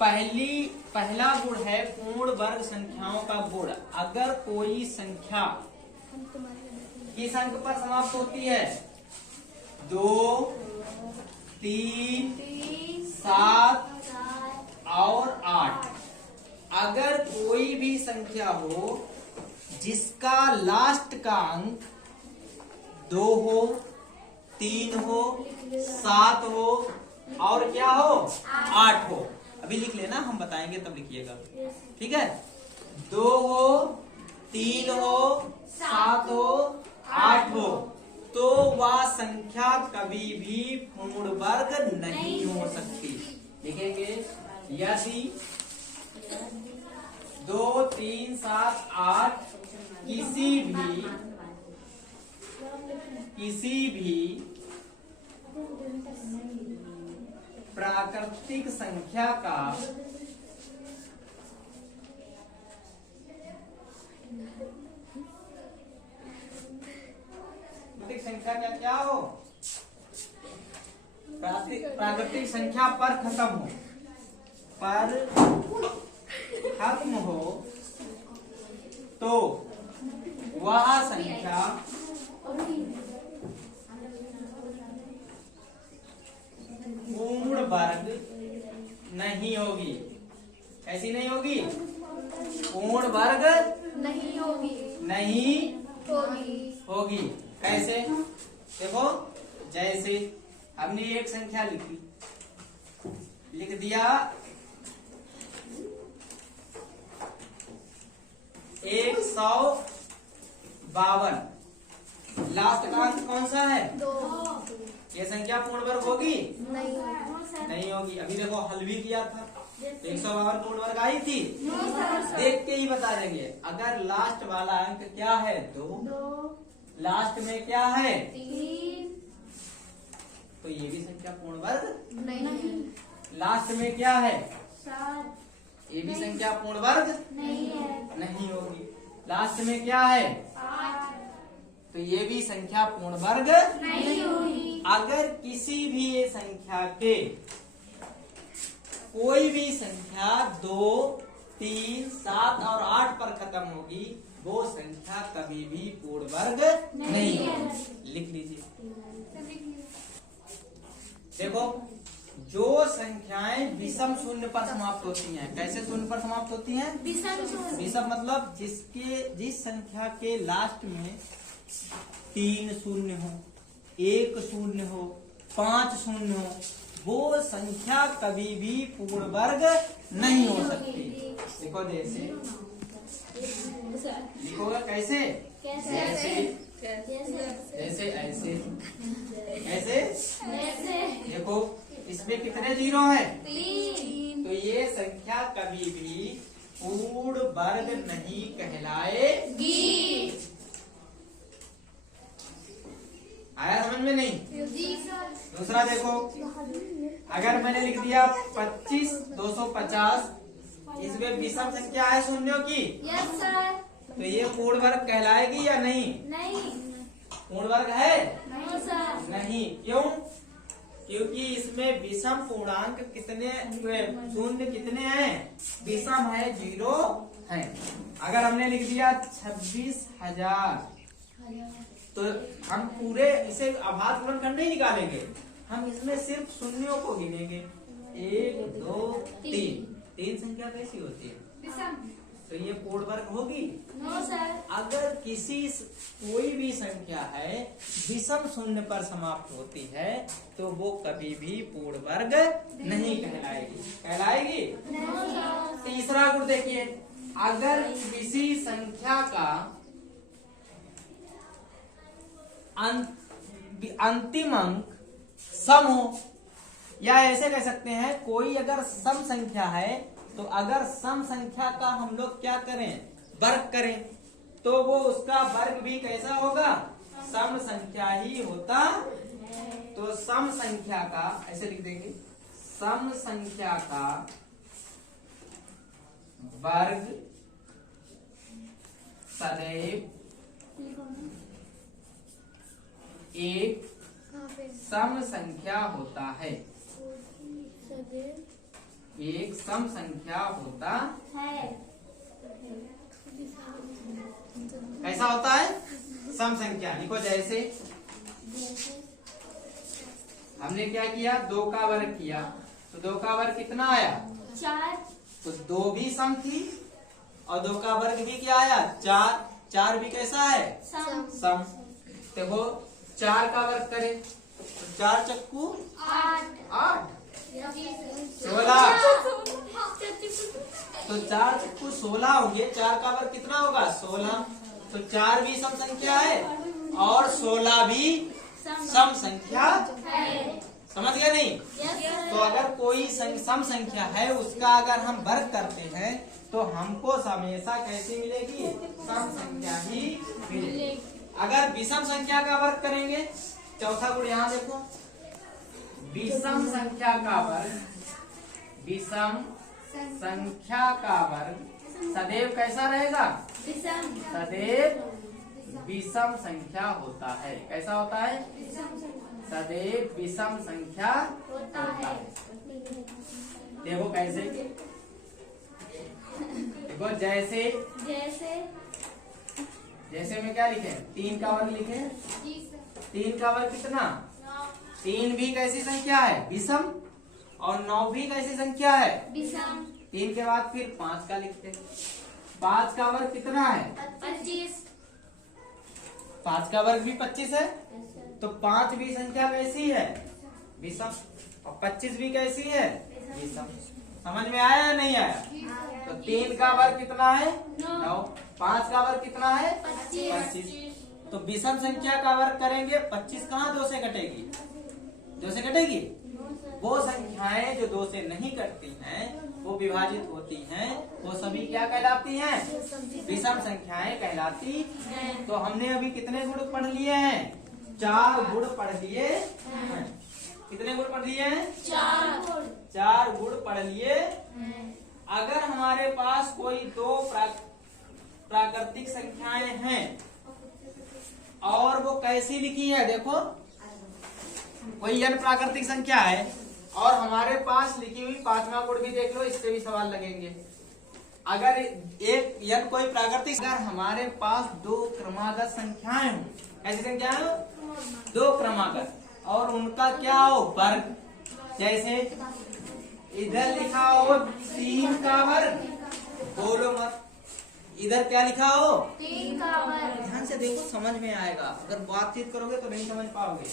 पहला गुण है पूर्ण वर्ग संख्याओं का गुण। अगर कोई संख्या किस अंक पर समाप्त होती है? 2, 3, 7 और 8। अगर कोई भी संख्या हो जिसका लास्ट का अंक 2 हो, 3 हो, 7 हो और क्या हो? 8 हो। अभी लिख लेना, हम बताएंगे तब लिखिएगा, ठीक है? 2 हो, 3 हो, 7 हो, 8 हो, तो वह संख्या कभी भी पूर्ण वर्ग नहीं हो सकती। लिखेंगे यदि 2, 3, 7, 8 किसी भी प्राकृतिक संख्या का क्या हो? प्राकृतिक संख्या पर खत्म हो तो वह संख्या पूर्ण वर्ग नहीं होगी। ऐसी नहीं होगी, पूर्ण वर्ग नहीं होगी। कैसे? देखो, जैसे हमने एक संख्या लिख दिया 152। लास्ट का अंक कौन सा है? 2। ये संख्या पूर्ण वर्ग होगी? नहीं होगी। अभी देखो, हल भी किया था, 152 पूर्ण वर्ग आई थी। देख के ही बता देंगे। अगर लास्ट वाला अंक क्या है? 2। लास्ट में क्या है? 3। तो ये भी संख्या पूर्ण वर्ग नहीं। लास्ट में क्या है? 7। ये भी संख्या पूर्ण वर्ग नहीं होगी। लास्ट में क्या है? 8। तो ये भी संख्या पूर्ण वर्ग नहीं होगी। अगर किसी भी ये संख्या के कोई भी संख्या 2, 3, 7 और 8 पर खत्म होगी, वो संख्या कभी भी पूर्ण वर्ग नहीं होगी। लिख लीजिए। देखो, जो संख्याएं विषम शून्य पर समाप्त होती हैं, कैसे शून्य पर समाप्त होती हैं? विषम मतलब जिस संख्या के लास्ट में 3 शून्य हो, 1 शून्य हो, 5 शून्य हो, वो संख्या कभी भी पूर्ण वर्ग नहीं हो सकती। देखो, जैसे लिखोगे कैसे? ऐसे। देखो, इसमें कितने जीरो हैं? 3। तो ये संख्या कभी भी पूर्ण वर्ग नहीं कहलाएगी। आया समझ में? नहीं। दूसरा देखो, अगर मैंने लिख दिया 25, 250, इसमें विषम संख्या है शून्यों की, तो ये पूर्ण वर्ग कहलाएगी या नहीं? पूर्ण वर्ग है? नहीं। क्यों? क्योंकि इसमें विषम पूर्णांक कितने, शून्य कितने हैं? विषम है, 0 है। अगर हमने लिख दिया 26,000, तो हम पूरे इसे आभार गुणनखंड नहीं निकालेंगे, हम इसमें सिर्फ शून्यों को गिनेंगे। 1, 2, 3। 3 संख्या कैसी होती है? तो ये पूर्ण वर्ग होगी? अगर कोई भी संख्या है विषम शून्य पर समाप्त होती है, तो वो कभी भी पूर्ण वर्ग नहीं कहलाएगी। तीसरा गुण देखिए, अगर किसी संख्या का अंतिम अंक सम हो, या ऐसे कह सकते हैं, कोई अगर सम संख्या है, तो अगर सम संख्या का हम लोग क्या करें? वर्ग करें, तो वो उसका वर्ग भी कैसा होगा? सम संख्या ही होता। तो सम संख्या का ऐसे लिख देंगे, सम संख्या का वर्ग सदैव एक सम संख्या होता है। एक सम संख्या होता है। कैसा होता है? सम संख्या। लिखो जैसे हमने क्या किया, 2 का वर्ग किया, तो 2 का वर्ग कितना आया? 4। तो 2 भी सम थी और 2 का वर्ग भी क्या आया? 4। 4 भी कैसा है? सम। सम। देखो 4 का वर्ग करें तो 4 चक्कू 8 16। तो 4 चक्कू 16 होंगे। 4 का वर्ग कितना होगा? 16। तो 4 भी सम संख्या है और 16 भी सम संख्या है। समझ गए नहीं? तो अगर कोई सम संख्या है उसका अगर हम वर्ग करते हैं तो हमको हमेशा कैसी मिलेगी? सम संख्या ही मिलेगी। अगर विषम संख्या का वर्ग करेंगे, चौथा गुण यहाँ देखो, विषम संख्या का वर्ग, विषम संख्या का वर्ग सदैव कैसा रहेगा? सदैव विषम संख्या होता है। कैसा होता है? सदैव विषम संख्या होता है। देखो कैसे, देखो जैसे जैसे में क्या लिखे? 3 का वर्ग लिखे। 3 का वर्ग कितना? 3 भी कैसी संख्या है? विषम। और 9 भी कैसी संख्या है? 3 के बाद फिर 5 का लिखते। 5 का वर्ग कितना है? 25। 5 का वर्ग भी 25 है। तो 5 भी संख्या कैसी है? विषम। और 25 भी कैसी है? विषम। समझ में आया या नहीं आया? तो 3 का वर्ग कितना है? 9। 5 का वर्ग कितना है? 25। तो विषम संख्या का वर्ग करेंगे, 25 कहाँ 2 से कटेगी? 2 से कटेगी? वो संख्याएं जो 2 से नहीं कटती हैं, वो विभाजित होती हैं, वो सभी क्या कहलाती हैं? विषम संख्याएं कहलाती हैं। तो हमने अभी कितने गुण पढ़ लिए हैं? 4 गुण पढ़ लिए हैं। कितने गुण पढ़ लिए हैं? 4 गुण पढ़ लिए। अगर हमारे पास कोई 2 प्राकृतिक संख्याएं हैं और वो कैसी लिखी है, देखो कोई n प्राकृतिक संख्या है और हमारे पास लिखी हुई 5वां गुण भी देख लो, इससे भी सवाल लगेंगे। अगर एक n कोई प्राकृतिक, अगर हमारे पास 2 क्रमागत संख्याएं हो, ऐसी संख्याएं हो 2 क्रमागत, और उनका क्या हो? वर्ग। जैसे इधर लिखा हो 3 का वर्ग, बोलो मत, इधर क्या लिखा हो? 3 का वर्ग। ध्यान से देखो, समझ में आएगा। अगर बातचीत करोगे तो नहीं समझ पाओगे।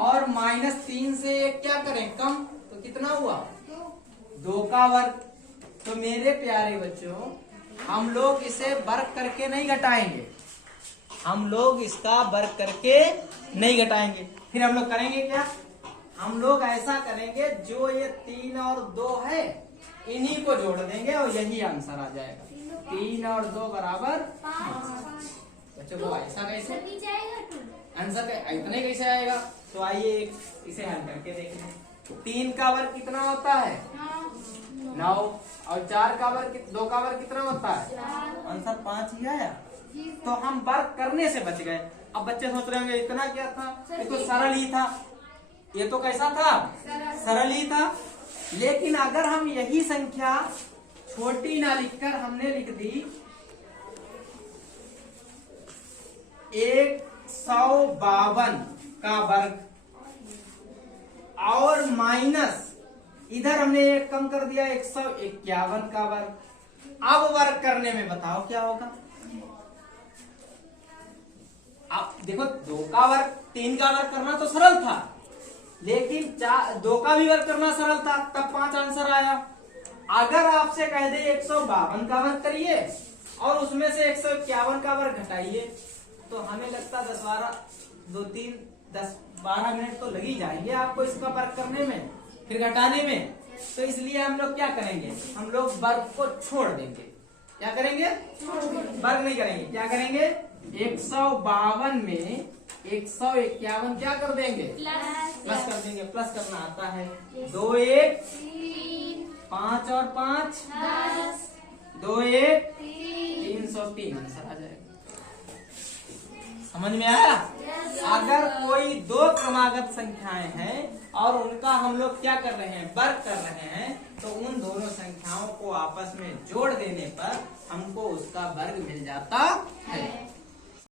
और -3 से 1 क्या करें? कम, तो कितना हुआ? 2 का वर्ग। तो मेरे प्यारे बच्चों, हम लोग इसे वर्ग करके नहीं घटाएंगे, हम लोग इसका वर्ग करके नहीं घटाएंगे। फिर हम लोग करेंगे क्या? हम लोग ऐसा करेंगे, जो ये 3 और 2 है इन्हीं को जोड़ देंगे और यही आंसर आ जाएगा। 3 और 2 बराबर 5। बच्चों को ऐसा कैसे आंसर इतने कैसे आएगा? तो आइए इसे हल करके देखें। 3 का वर्ग कितना होता है? 9। और 4 का वर्ग 2 का वर्ग कितना होता है? आंसर 5 ही आया। तो हम वर्ग करने से बच गए। अब बच्चे सोच रहे होंगे इतना क्या था, ये तो सरल ही था, ये तो कैसा था? सरल ही था। लेकिन अगर हम यही संख्या छोटी ना लिखकर हमने लिख दी 152 का वर्ग और माइनस इधर हमने एक कम कर दिया 151 का वर्ग, अब वर्ग करने में बताओ क्या होगा? अब देखो 2 का वर्ग 3 का वर्ग करना तो सरल था, लेकिन 2 का भी वर्ग करना सरल था, तब 5 आंसर आया। अगर आपसे कह दे 152 का वर्ग करिए और उसमें से 151 का वर्ग घटाइए, तो हमें लगता 10-12 मिनट तो लग ही जाएंगे आपको इसका वर्ग करने में, फिर घटाने में। तो इसलिए हम लोग क्या करेंगे? हम लोग वर्ग को छोड़ देंगे। क्या करेंगे? वर्ग नहीं करेंगे। क्या करेंगे? 152 में 151 क्या कर देंगे? प्लस कर देंगे। प्लस करना आता है। 2 1 5 और 5 10, 2 1 303 आंसर आ जाएगा। समझ में आया? अगर कोई दो क्रमागत संख्याएं हैं और उनका हम लोग क्या कर रहे हैं, वर्ग कर रहे हैं, तो उन दोनों संख्याओं को आपस में जोड़ देने पर हमको उसका वर्ग मिल जाता है।